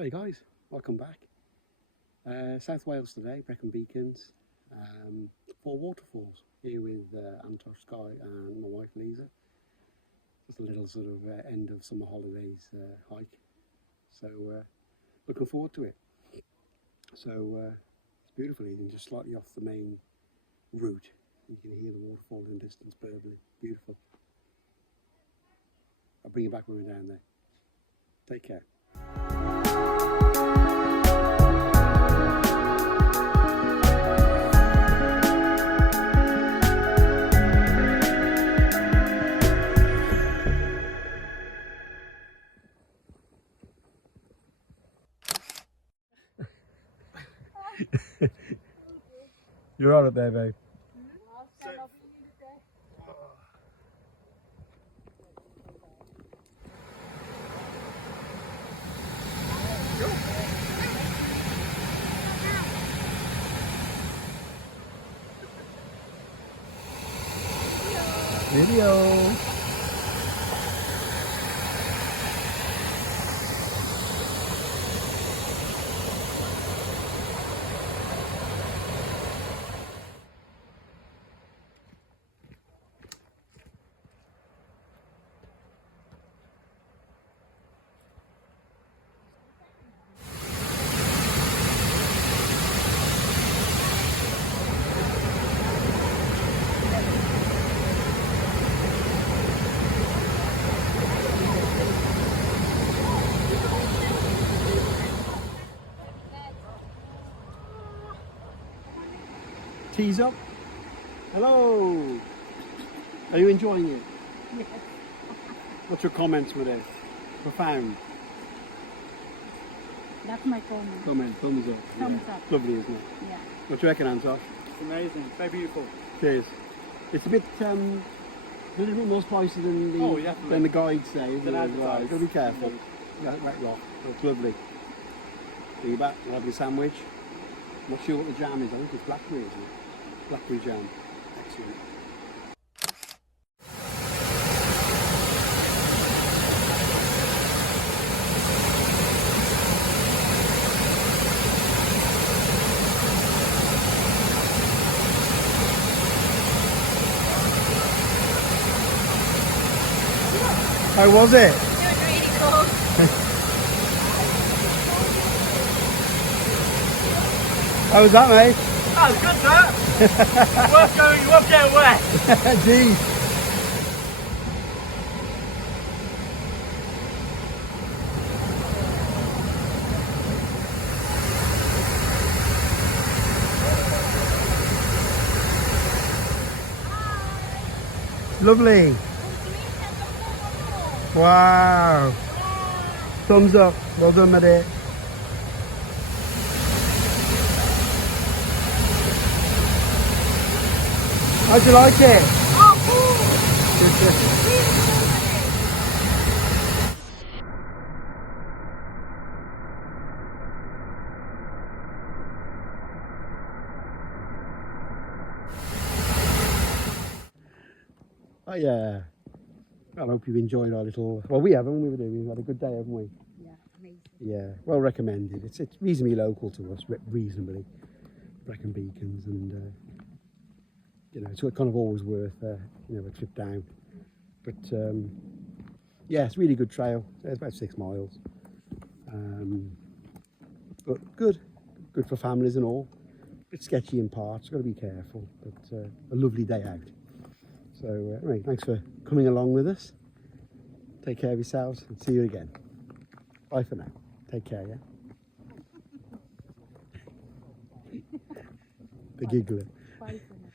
Hi guys, welcome back. South Wales today, Brecon Beacons, for Waterfalls, here with Antosh, Sky and my wife Lisa. Just a little sort of end of summer holidays hike, so looking forward to it. So it's beautiful, even just slightly off the main route. You can hear the waterfall in the distance, burbling, beautiful. I'll bring you back when we're down there. Take care. You're on it there, babe. Video. Tease up. Hello. Are you enjoying it? Yes. What's your comments with it? Profound. That's my comment. Thumbs up. Thumbs up. Lovely, isn't it? Yeah. What do you reckon, Antosh? It's amazing. So beautiful. Cheers. It's a bit a little bit more spicy than the guides say. You've got to be careful. Yeah, right rock. It's lovely. Bring you back. We'll have your sandwich. I'm not sure what the jam is. I think it's blackberry, isn't it? Blackberry jam. Excellent. How was it? It was really cool. How was that, mate? That was good, that. Worth going, worth getting wet. Indeed. Lovely. Wow. Thumbs up. Well done, my dear. How'd you like it? Oh, cool. Oh yeah. I hope you've enjoyed our little. Well, we haven't. We've had a good day, haven't we? Yeah, amazing. Yeah, well recommended. It's reasonably local to us, reasonably. Brecon Beacons, and you know, it's kind of always worth you know, a trip down. But yeah, it's a really good trail. It's about 6 miles, but good for families and all. A bit sketchy in parts. Got to be careful, but a lovely day out. So anyway, thanks for coming along with us. Take care of yourselves and see you again. Bye for now. Take care, yeah? The giggler. Bye for now.